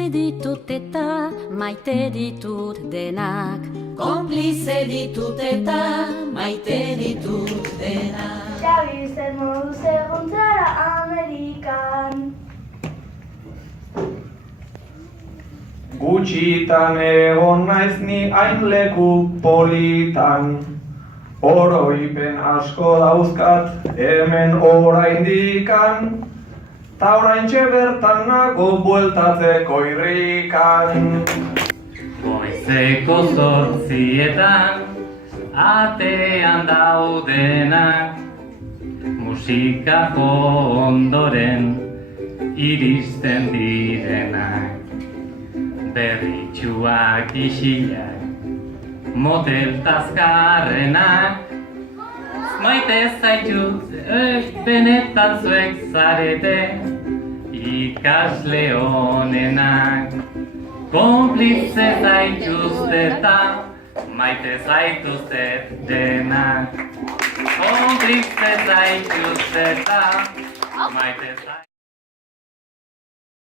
Konplize ditut eta maite ditut denak. Konplize ditut eta maite ditut denak. Xabi zer moduz egon zara Amerikan. Gutxitan egon naiz ni hain leku politan. Oroipen asko dauzkat hemen oraindikan. Ta oraintxe bertan nago bueltatzeko irrikan. Goizeko 8:00 atean daudenak, musikako ondoren iristen direnak. Berritxuak isilak, motel tazkarrenak, maite zaitut, benetan zuek zarete, ikasle honenak. Konplize zaituzte eta maite zaituzte denak. Konplize zaituzte eta maite zaituzte.